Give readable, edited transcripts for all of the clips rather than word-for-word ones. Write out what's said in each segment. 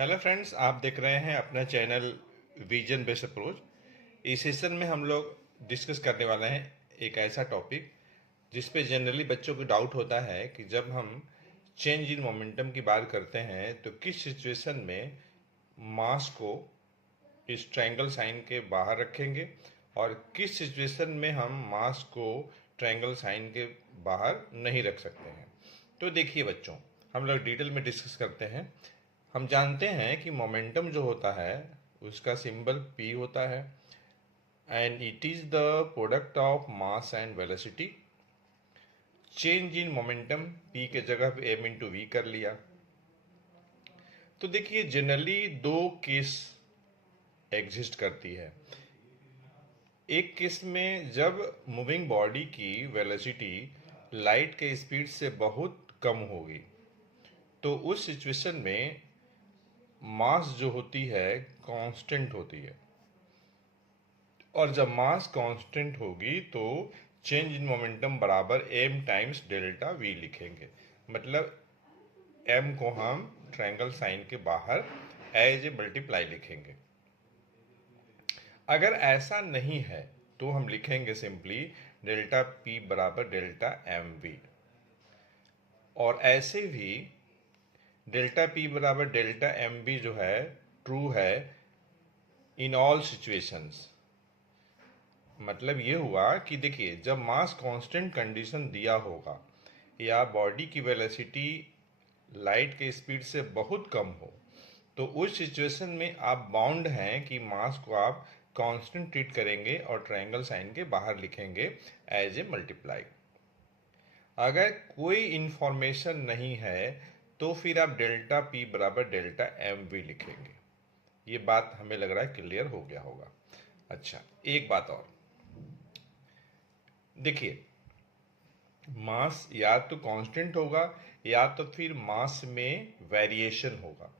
Hello friends, आप देख रहे हैं अपना चैनल विजन बेस्ड अप्रोच। इस सेशन में हम लोग डिस्कस करने वाले हैं एक ऐसा टॉपिक जिस पे जनरली बच्चों को डाउट होता है कि जब हम चेंज इन मोमेंटम की बात करते हैं तो किस सिचुएशन में मास को इस ट्रायंगल साइन के बाहर रखेंगे और किस सिचुएशन में हम मास को ट्रायंगल साइन के बाहर नहीं रख सकते हैं। तो देखिए बच्चों, हम लोग डिटेल में डिस्कस करते हैं। हम जानते हैं कि मोमेंटम जो होता है उसका सिंबल p होता है and it is the product of mass and velocity. Change in momentum p के जगह पे m इंटू वी कर लिया। तो देखिए जनरली दो केस एग्जिस्ट करती है। एक केस में जब मूविंग बॉडी की वेलोसिटी लाइट के स्पीड से बहुत कम होगी तो उस सिचुएशन में मास जो होती है कांस्टेंट होती है, और जब मास कांस्टेंट होगी तो चेंज इन मोमेंटम बराबर m टाइम्स डेल्टा v लिखेंगे। मतलब m को हम ट्रायंगल साइन के बाहर एज ए मल्टीप्लाई लिखेंगे। अगर ऐसा नहीं है तो हम लिखेंगे सिंपली डेल्टा p बराबर डेल्टा mv। और ऐसे भी डेल्टा p बराबर डेल्टा mv जो है ट्रू है इन ऑल सिचुएशंस। मतलब ये हुआ कि देखिए जब मास कांस्टेंट कंडीशन दिया होगा या बॉडी की वेलोसिटी लाइट के स्पीड से बहुत कम हो तो उस सिचुएशन में आप बाउंड हैं कि मास को आप कांस्टेंट ट्रीट करेंगे और ट्रायंगल साइन के बाहर लिखेंगे एज ए मल्टीप्लाई। अगर कोई इंफॉर्मेशन नहीं है तो फिर आप डेल्टा पी बराबर डेल्टा एम वी लिखेंगे। ये बात हमें लग रहा है क्लियर हो गया होगा। अच्छा, एक बात और देखिए, मास या तो कांस्टेंट होगा या तो फिर मास में वेरिएशन होगा।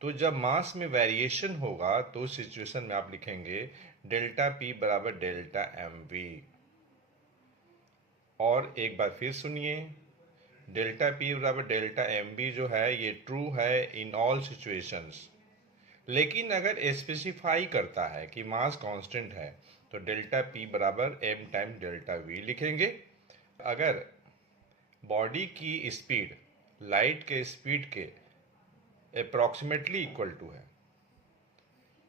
तो जब मास में वेरिएशन होगा तो उस सिचुएशन में आप लिखेंगे डेल्टा पी बराबर डेल्टा एम वी। और एक बार फिर सुनिए, डेल्टा पी बराबर डेल्टा एम वी जो है ये ट्रू है इन ऑल सिचुएशंस। लेकिन अगर स्पेसिफाई करता है कि मास कांस्टेंट है तो डेल्टा पी बराबर एम टाइम डेल्टा वी लिखेंगे। अगर बॉडी की स्पीड लाइट के स्पीड के अप्रॉक्सीमेटली इक्वल टू है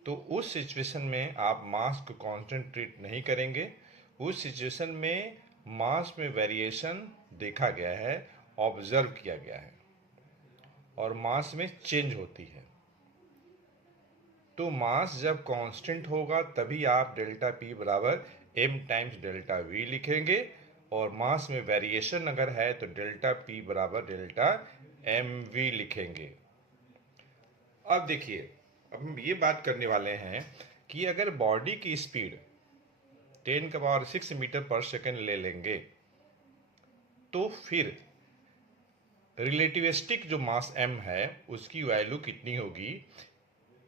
तो उस सिचुएशन में आप मास को कांस्टेंट ट्रीट नहीं करेंगे। उस सिचुएशन में मास में वेरिएशन देखा गया है, ऑब्जर्व किया गया है और मास में चेंज होती है। तो मास जब कांस्टेंट होगा तभी आप डेल्टा पी बराबर एम टाइम्स डेल्टा वी लिखेंगे, और मास में वेरिएशन अगर है तो डेल्टा पी बराबर डेल्टा एम वी लिखेंगे। अब देखिए, अब हम ये बात करने वाले हैं कि अगर बॉडी की स्पीड 10⁻⁶ मीटर पर सेकेंड ले लेंगे तो फिर रिलेटिविस्टिक जो मास m है उसकी वैल्यू कितनी होगी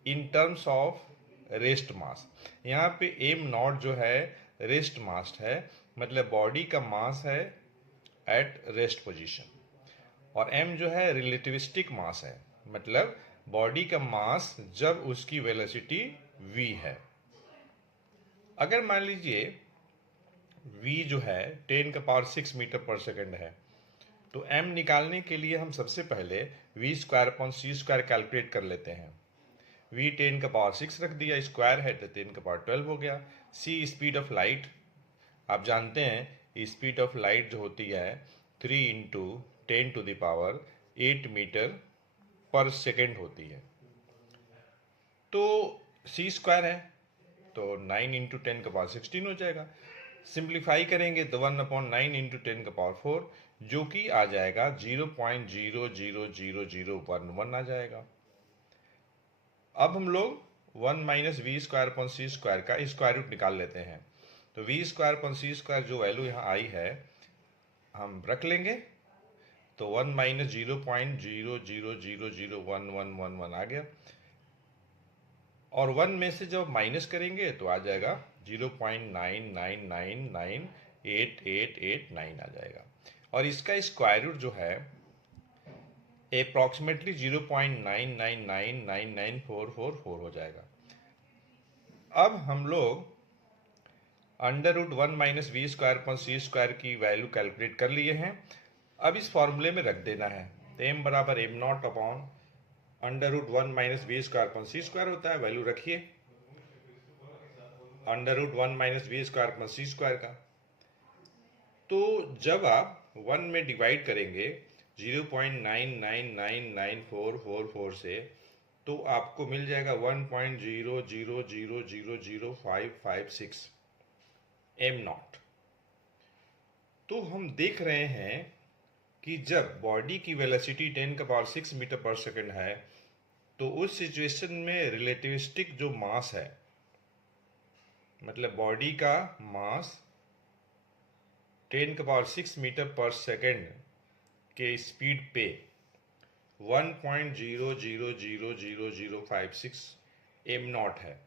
in terms of rest mass. यहाँ पे m नॉट जो है रेस्ट मास है, मतलब बॉडी का मास है एट रेस्ट पोजीशन, और m जो है रिलेटिविस्टिक मास है, मतलब बॉडी का मास जब उसकी वेलोसिटी v है। अगर मान लीजिए v जो है 10⁻⁶ मीटर पर सेकेंड है तो m निकालने के लिए हम सबसे पहले v² कैलकुलेट कर लेते हैं। v 10⁻⁶ रख दिया, स्क्वायर है तो 10⁻12 हो गया। c स्पीड ऑफ लाइट, आप जानते हैं स्पीड ऑफ लाइट जो होती है 3 × 10⁸ मीटर पर सेकेंड होती है। तो c² है तो 9 × 10⁻16 हो जाएगा। सिंप्लीफाई करेंगे तो 1/9 × 10⁻4 जो कि आ जाएगा 0.000011 आ जाएगा। अब हम लोग 1 - v² का स्क्वायर रूट निकाल लेते हैं। तो v² जो वैल्यू यहाँ आई है हम रख लेंगे, तो 1 - 0.00001111 आ गया, और 1 में से जब माइनस करेंगे तो आ जाएगा 0.999988889 आ जाएगा। और इसका स्क्वायर रूट जो है अप्रॉक्सीमेटली 0.9999944 हो जाएगा। अब हम लोग √1 - v² / c² की वैल्यू कैलकुलेट कर लिए हैं। अब इस फॉर्मूले में रख देना है। तो m बराबर m0 अपॉन √1 - v² / c² होता है। वैल्यू रखिए √1 - v² / c² का। तो जब आप 1 में डिवाइड करेंगे 0.9999444 से, तो आपको मिल जाएगा 1.000000556 m0। तो हम देख रहे हैं कि जब बॉडी की वेलोसिटी 10⁶ मीटर पर सेकंड है, तो उस सिचुएशन में रिलेटिविस्टिक जो मास है, मतलब बॉडी का मास 10⁶ मीटर पर सेकंड के स्पीड पे 1.0000056 m0 है।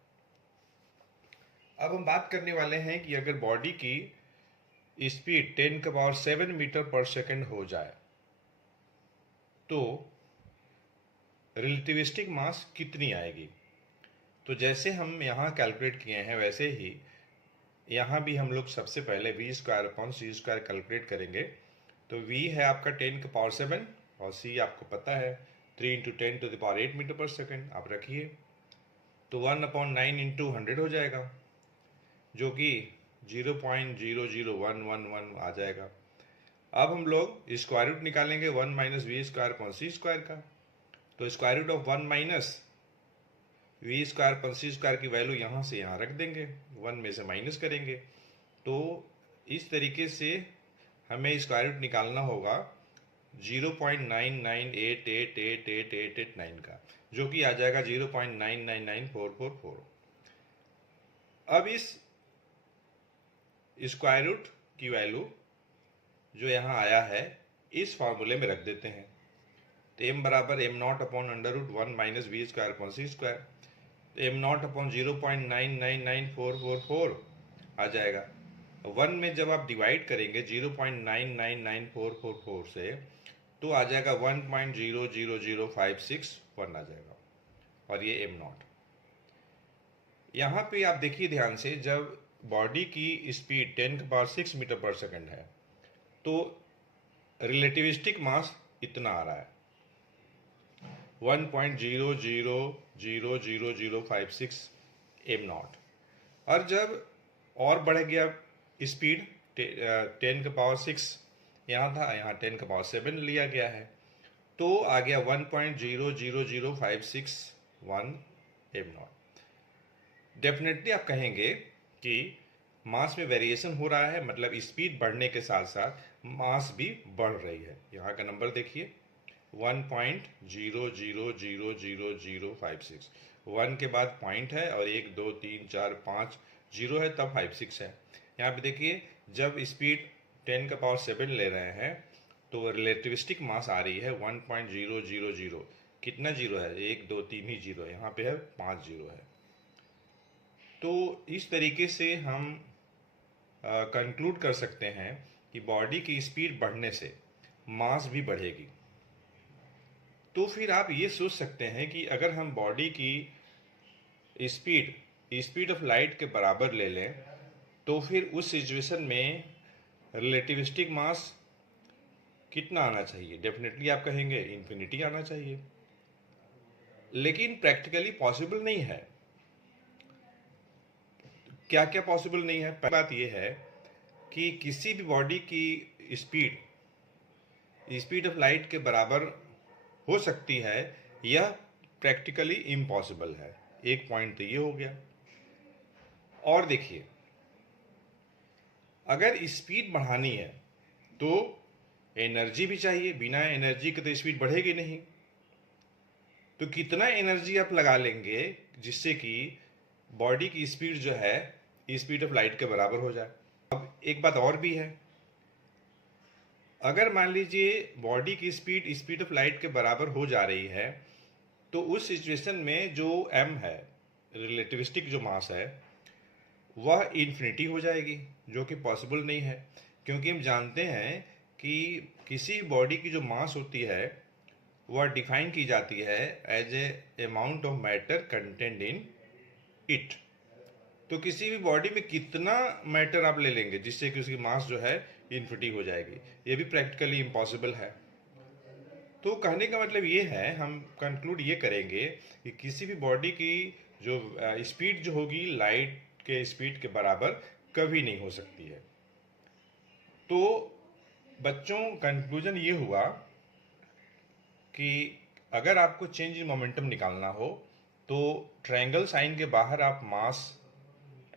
अब हम बात करने वाले हैं कि अगर बॉडी की स्पीड 10⁷ मीटर पर सेकंड हो जाए तो रिलेटिविस्टिक मास कितनी आएगी। तो जैसे हम यहाँ कैलकुलेट किए हैं, वैसे ही यहाँ भी हम लोग सबसे पहले v²/c² कैलकुलेट करेंगे। तो v है आपका 10⁷ और c आपको पता है 3 × 10⁸ मीटर पर सेकंड। आप रखिए, तो 1/9 × 100 हो जाएगा, जो कि 0.00111 आ जाएगा। अब हम लोग स्क्वायर रूट निकालेंगे 1 - v² / c² का। तो square root of 1 - v² / c² की वैल्यू यहाँ से यहाँ रख देंगे, 1 में से माइनस करेंगे। तो इस तरीके से हमें स्क्वायर रूट निकालना होगा 0.998888889 का, जो कि आ जाएगा 0.999444। अब इस स्क्वायर रूट की वैल्यू जो यहाँ आया है, इस फॉर्मूले में रख देते हैं। तो m बराबर m0 अपॉन √1 - v² / c²। तो m0 अपॉन 0.999444 आ जाएगा। 1 में जब आप डिवाइड करेंगे 0.999444 से, तो आ जाएगा 1.00056 आ जाएगा, और ये m0। यहाँ पे आप देखिए ध्यान से, जब बॉडी की स्पीड 10⁶ मीटर पर सेकंड है, तो रिलेटिविस्टिक मास इतना आ रहा है 1.0000056 m0। और जब और बढ़ गया स्पीड 10⁶, यहाँ था, यहाँ 10⁷ लिया गया है, तो आ गया 1.00056 m0। डेफिनेटली आप कहेंगे कि मास में वेरिएशन हो रहा है, मतलब स्पीड बढ़ने के साथ साथ मास भी बढ़ रही है। यहाँ का नंबर देखिए 1.0000056, 1 के बाद पॉइंट है और 1 2 3 4 5 जीरो है, तब 56 है। यहाँ पे देखिए, जब स्पीड 10⁷ ले रहे हैं तो रिलेटिविस्टिक मास आ रही है 1.000। कितना जीरो है? 1 2 3 ही जीरो है, यहाँ पे है 5 जीरो है। तो इस तरीके से हम कंक्लूड कर सकते हैं कि बॉडी की स्पीड बढ़ने से मास भी बढ़ेगी। तो फिर आप ये सोच सकते हैं कि अगर हम बॉडी की स्पीड ऑफ लाइट के बराबर ले लें, तो फिर उस सिचुएशन में रिलेटिविस्टिक मास कितना आना चाहिए? डेफिनेटली आप कहेंगे इन्फिनिटी आना चाहिए, लेकिन प्रैक्टिकली पॉसिबल नहीं है। क्या क्या पॉसिबल नहीं है? पहली बात यह है कि किसी भी बॉडी की स्पीड ऑफ लाइट के बराबर हो सकती है, यह प्रैक्टिकली इम्पॉसिबल है। एक पॉइंट तो ये हो गया। और देखिए, अगर स्पीड बढ़ानी है तो एनर्जी भी चाहिए, बिना एनर्जी के तो स्पीड बढ़ेगी नहीं। तो कितना एनर्जी आप लगा लेंगे जिससे कि बॉडी की स्पीड जो है स्पीड ऑफ लाइट के बराबर हो जाए। अब एक बात और भी है, अगर मान लीजिए बॉडी की स्पीड ऑफ लाइट के बराबर हो जा रही है, तो उस सिचुएशन में जो m है, रिलेटिविस्टिक जो मास है, वह इन्फिनिटी हो जाएगी, जो कि पॉसिबल नहीं है। क्योंकि हम जानते हैं कि किसी बॉडी की जो मास होती है वह डिफाइन की जाती है as a amount of matter content in it. तो किसी भी बॉडी में कितना मैटर आप ले लेंगे जिससे कि उसकी मास जो है इन्फिनिटी हो जाएगी, ये भी प्रैक्टिकली इम्पॉसिबल है। तो कहने का मतलब ये है, हम कंक्लूड ये करेंगे कि किसी भी बॉडी की जो स्पीड जो होगी लाइट के स्पीड के बराबर कभी नहीं हो सकती है। तो बच्चों, कंक्लूजन ये हुआ कि अगर आपको चेंज इन मोमेंटम निकालना हो तो ट्रायंगल साइन के बाहर आप मास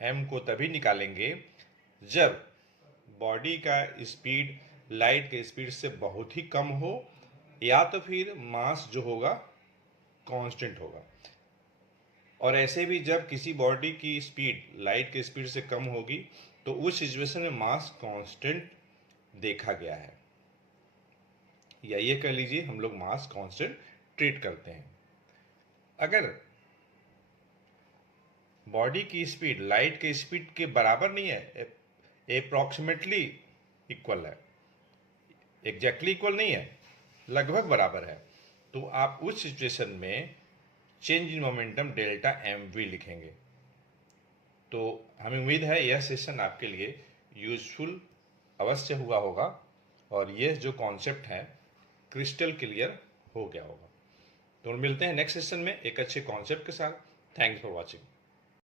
m को तभी निकालेंगे जब बॉडी का स्पीड लाइट के स्पीड से बहुत ही कम हो, या तो फिर मास जो होगा कांस्टेंट होगा। और ऐसे भी जब किसी बॉडी की स्पीड लाइट के स्पीड से कम होगी तो उस सिचुएशन में मास कांस्टेंट देखा गया है, या ये कह लीजिए हम लोग मास कांस्टेंट ट्रीट करते हैं। अगर बॉडी की स्पीड लाइट के स्पीड के बराबर नहीं है, अप्रॉक्सीमेटली इक्वल है, एग्जैक्टली इक्वल नहीं है, लगभग बराबर है, तो आप उस सिचुएशन में change in momentum delta M V लिखेंगे। तो हमें उम्मीद है यह सेशन आपके लिए यूजफुल अवश्य हुआ होगा और यह जो कॉन्सेप्ट है क्रिस्टल क्लियर हो गया होगा। तो मिलते हैं नेक्स्ट सेशन में एक अच्छे कॉन्सेप्ट के साथ। Thanks for watching.